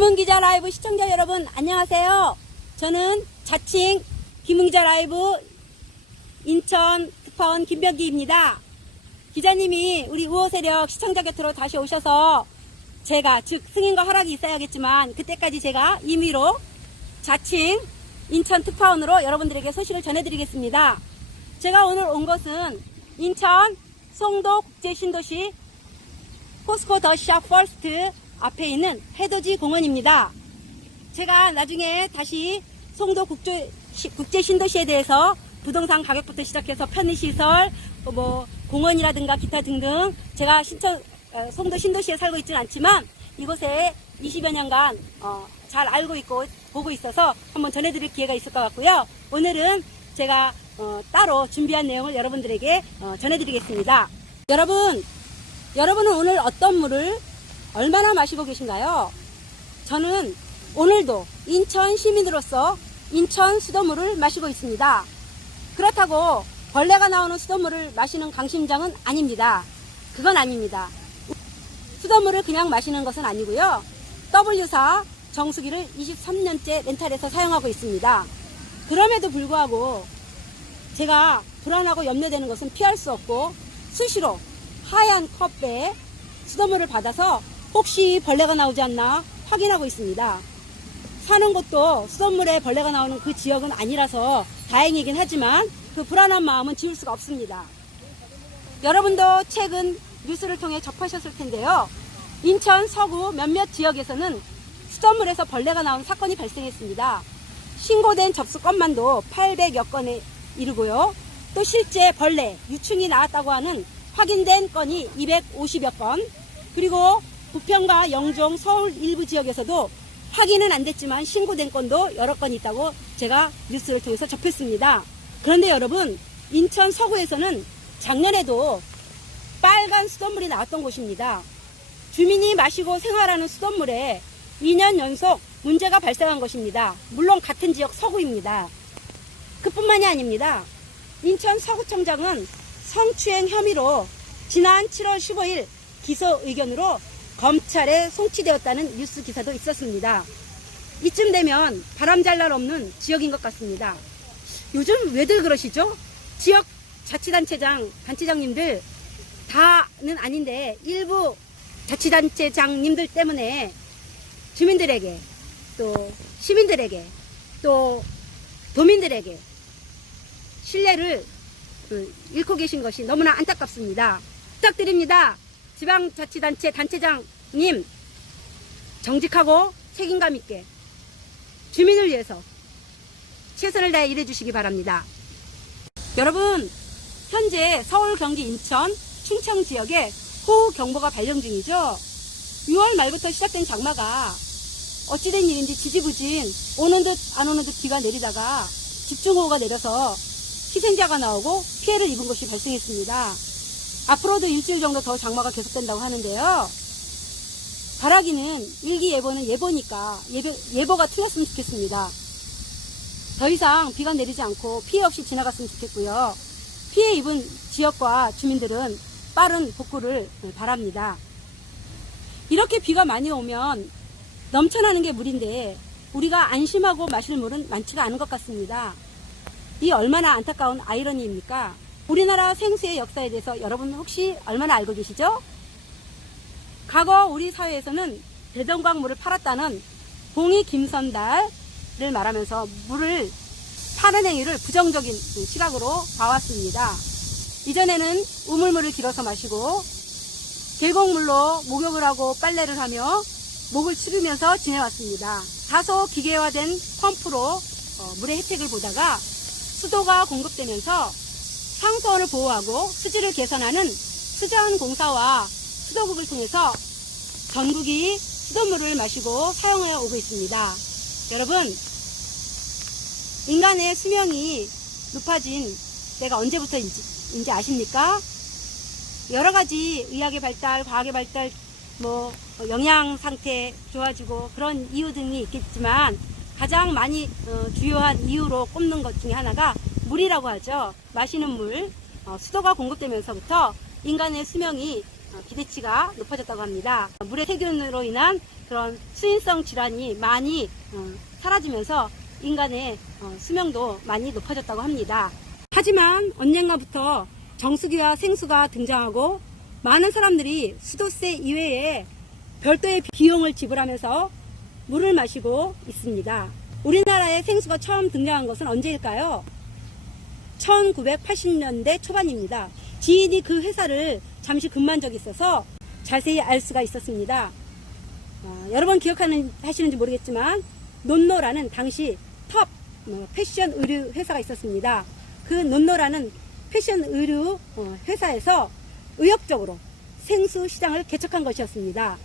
김은기자 라이브 시청자 여러분 안녕하세요. 저는 자칭 김은기자 라이브 인천 특파원 김병기입니다. 기자님이 우리 우호세력 시청자 곁으로 다시 오셔서 제가 즉 승인과 허락이 있어야겠지만 그때까지 제가 임의로 자칭 인천 특파원으로 여러분들에게 소식을 전해드리겠습니다. 제가 오늘 온 것은 인천 송도 국제신도시 포스코 더샵 퍼스트 앞에 있는 해돋이 공원입니다. 제가 나중에 다시 송도 국제신도시에 대해서 부동산 가격부터 시작해서 편의시설, 공원이라든가 기타 등등 제가 송도 신도시에 살고 있지는 않지만 이곳에 20여 년간 잘 알고 있고 보고 있어서 한번 전해드릴 기회가 있을 것 같고요. 오늘은 제가 따로 준비한 내용을 여러분들에게 전해드리겠습니다. 여러분은 오늘 어떤 물을 얼마나 마시고 계신가요? 저는 오늘도 인천 시민으로서 인천 수돗물을 마시고 있습니다. 그렇다고 벌레가 나오는 수돗물을 마시는 강심장은 아닙니다. 그건 아닙니다. 수돗물을 그냥 마시는 것은 아니고요. W사 정수기를 23년째 렌탈해서 사용하고 있습니다. 그럼에도 불구하고 제가 불안하고 염려되는 것은 피할 수 없고 수시로 하얀 컵에 수돗물을 받아서 혹시 벌레가 나오지 않나 확인하고 있습니다. 사는 곳도 수돗물에 벌레가 나오는 그 지역은 아니라서 다행이긴 하지만 그 불안한 마음은 지울 수가 없습니다. 여러분도 최근 뉴스를 통해 접하셨을 텐데요. 인천 서구 몇몇 지역에서는 수돗물에서 벌레가 나온 사건이 발생했습니다. 신고된 접수 건만도 800여 건에 이르고요. 또 실제 벌레, 유충이 나왔다고 하는 확인된 건이 250여 건, 그리고 부평과 영종, 서울 일부 지역에서도 확인은 안 됐지만 신고된 건도 여러 건 있다고 제가 뉴스를 통해서 접했습니다. 그런데 여러분, 인천 서구에서는 작년에도 빨간 수돗물이 나왔던 곳입니다. 주민이 마시고 생활하는 수돗물에 2년 연속 문제가 발생한 것입니다. 물론 같은 지역 서구입니다. 그뿐만이 아닙니다. 인천 서구청장은 성추행 혐의로 지난 7월 15일 기소 의견으로 검찰에 송치되었다는 뉴스 기사도 있었습니다. 이쯤 되면 바람 잘 날 없는 지역인 것 같습니다. 요즘 왜들 그러시죠? 지역 단체장님들 다는 아닌데 일부 자치단체장님들 때문에 주민들에게 또 시민들에게 또 도민들에게 신뢰를 잃고 계신 것이 너무나 안타깝습니다. 부탁드립니다. 지방자치단체 단체장님, 정직하고 책임감 있게 주민을 위해서 최선을 다해 일해주시기 바랍니다. 여러분, 현재 서울, 경기, 인천, 충청 지역에 호우경보가 발령 중이죠. 6월 말부터 시작된 장마가 어찌된 일인지 지지부진 오는 듯 안 오는 듯 비가 내리다가 집중호우가 내려서 희생자가 나오고 피해를 입은 것이 발생했습니다. 앞으로도 일주일 정도 더 장마가 계속된다고 하는데요. 바라기는 일기예보는 예보니까 예보가 틀렸으면 좋겠습니다. 더 이상 비가 내리지 않고 피해 없이 지나갔으면 좋겠고요. 피해 입은 지역과 주민들은 빠른 복구를 바랍니다. 이렇게 비가 많이 오면 넘쳐나는 게 물인데 우리가 안심하고 마실 물은 많지가 않은 것 같습니다. 이 얼마나 안타까운 아이러니입니까? 우리나라 생수의 역사에 대해서 여러분 혹시 얼마나 알고 계시죠? 과거 우리 사회에서는 대동강물을 팔았다는 봉이 김선달을 말하면서 물을 파는 행위를 부정적인 시각으로 봐왔습니다. 이전에는 우물물을 길어서 마시고 계곡물로 목욕을 하고 빨래를 하며 목을 치르면서 지내왔습니다. 다소 기계화된 펌프로 물의 혜택을 보다가 수도가 공급되면서 상수원을 보호하고 수질을 개선하는 수전공사와 수도국을 통해서 전국이 수돗물을 마시고 사용해 오고 있습니다. 여러분, 인간의 수명이 높아진 때가 언제부터인지 아십니까? 여러 가지 의학의 발달, 과학의 발달, 영양 상태 좋아지고 그런 이유 등이 있겠지만 가장 많이 주요한 이유로 꼽는 것 중에 하나가 물이라고 하죠. 마시는 물, 수도가 공급되면서부터 인간의 수명이 기대치가 높아졌다고 합니다. 물의 세균으로 인한 그런 수인성 질환이 많이 사라지면서 인간의 수명도 많이 높아졌다고 합니다. 하지만 언젠가부터 정수기와 생수가 등장하고 많은 사람들이 수도세 이외에 별도의 비용을 지불하면서 물을 마시고 있습니다. 우리나라에 생수가 처음 등장한 것은 언제일까요? 1980년대 초반입니다. 지인이 그 회사를 잠시 근무한 적이 있어서 자세히 알 수가 있었습니다. 여러 번 기억하시는지 모르겠지만 논노라는 당시 톱 패션 의류 회사가 있었습니다. 그 논노라는 패션 의류 회사에서 의욕적으로 생수 시장을 개척한 것이었습니다.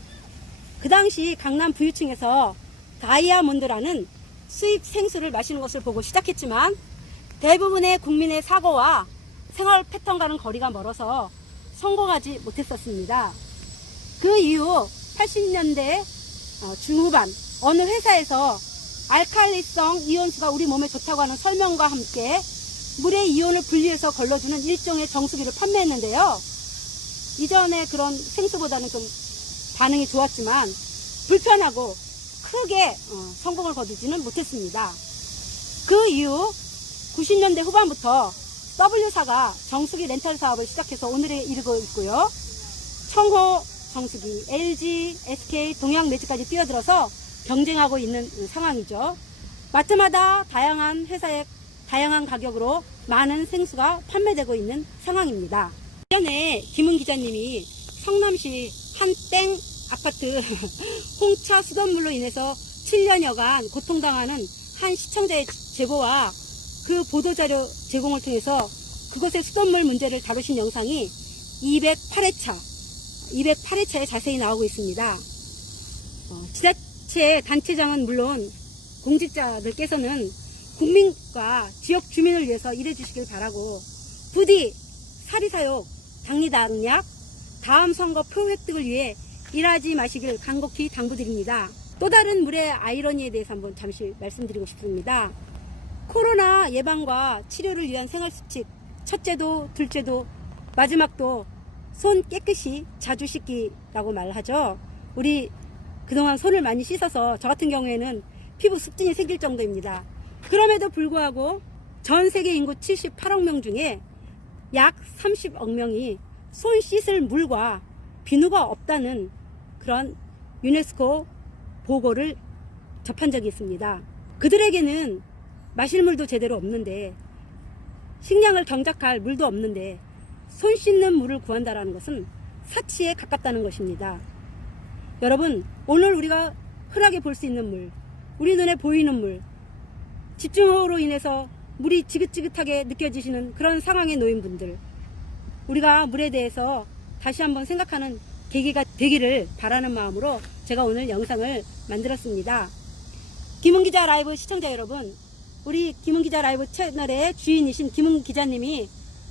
그 당시 강남 부유층에서 다이아몬드라는 수입 생수를 마시는 것을 보고 시작했지만 대부분의 국민의 사고와 생활 패턴과는 거리가 멀어서 성공하지 못했었습니다. 그 이후 80년대 중후반 어느 회사에서 알칼리성 이온수가 우리 몸에 좋다고 하는 설명과 함께 물의 이온을 분리해서 걸러주는 일종의 정수기를 판매했는데요. 이전에 그런 생수보다는 좀 반응이 좋았지만 불편하고 크게 성공을 거두지는 못했습니다. 그 이후 90년대 후반부터 W사가 정수기 렌탈 사업을 시작해서 오늘에 이르고 있고요. 청호 정수기, LG, SK, 동양매직까지 뛰어들어서 경쟁하고 있는 상황이죠. 마트마다 다양한 회사의 다양한 가격으로 많은 생수가 판매되고 있는 상황입니다. 전에 김은 기자님이 성남시 한 땡 아파트 홍차 수돗물로 인해서 7년여간 고통당하는 한 시청자의 제보와 그 보도자료 제공을 통해서 그곳의 수돗물 문제를 다루신 영상이 208회차에 자세히 나오고 있습니다. 지자체 단체장은 물론 공직자들께서는 국민과 지역 주민을 위해서 일해주시길 바라고 부디 사리사욕, 당리당략, 다음 선거 표 획득을 위해 일하지 마시길 간곡히 당부드립니다. 또 다른 물의 아이러니에 대해서 한번 잠시 말씀드리고 싶습니다. 코로나 예방과 치료를 위한 생활수칙 첫째도 둘째도 마지막도 손 깨끗이 자주 씻기라고 말하죠. 우리 그동안 손을 많이 씻어서 저 같은 경우에는 피부 습진이 생길 정도입니다. 그럼에도 불구하고 전 세계 인구 78억 명 중에 약 30억 명이 손 씻을 물과 비누가 없다는 그런 유네스코 보고를 접한 적이 있습니다. 그들에게는 마실 물도 제대로 없는데 식량을 경작할 물도 없는데 손 씻는 물을 구한다는 것은 사치에 가깝다는 것입니다. 여러분, 오늘 우리가 흔하게 볼 수 있는 물, 우리 눈에 보이는 물, 집중호우로 인해서 물이 지긋지긋하게 느껴지시는 그런 상황에 놓인 분들, 우리가 물에 대해서 다시 한번 생각하는 계기가 되기를 바라는 마음으로 제가 오늘 영상을 만들었습니다. 김은기자 라이브 시청자 여러분, 우리 김은기자 라이브 채널의 주인이신 김은 기자님이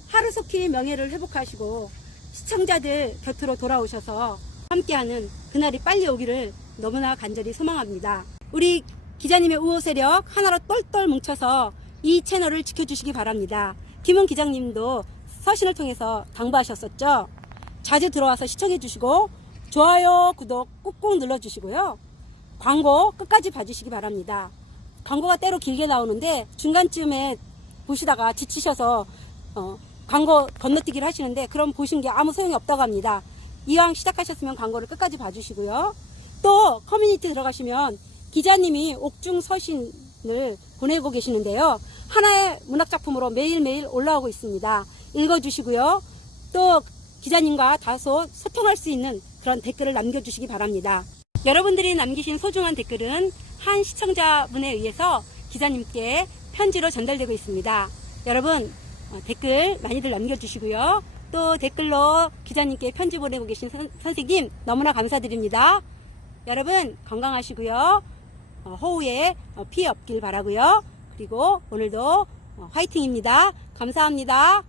하루속히 명예를 회복하시고 시청자들 곁으로 돌아오셔서 함께하는 그날이 빨리 오기를 너무나 간절히 소망합니다. 우리 기자님의 우호 세력 하나로 똘똘 뭉쳐서 이 채널을 지켜주시기 바랍니다. 김은 기자님도 서신을 통해서 당부하셨었죠. 자주 들어와서 시청해 주시고 좋아요, 구독 꾹꾹 눌러주시고요. 광고 끝까지 봐주시기 바랍니다. 광고가 때로 길게 나오는데 중간쯤에 보시다가 지치셔서 광고 건너뛰기를 하시는데 그럼 보신 게 아무 소용이 없다고 합니다. 이왕 시작하셨으면 광고를 끝까지 봐주시고요. 또 커뮤니티 들어가시면 기자님이 옥중 서신을 보내고 계시는데요. 하나의 문학작품으로 매일매일 올라오고 있습니다. 읽어주시고요. 또 기자님과 다소 소통할 수 있는 그런 댓글을 남겨주시기 바랍니다. 여러분들이 남기신 소중한 댓글은 한 시청자분에 의해서 기자님께 편지로 전달되고 있습니다. 여러분 댓글 많이들 남겨주시고요. 또 댓글로 기자님께 편지 보내고 계신 선생님 너무나 감사드립니다. 여러분 건강하시고요. 호우에 피해 없길 바라고요. 그리고 오늘도 화이팅입니다. 감사합니다.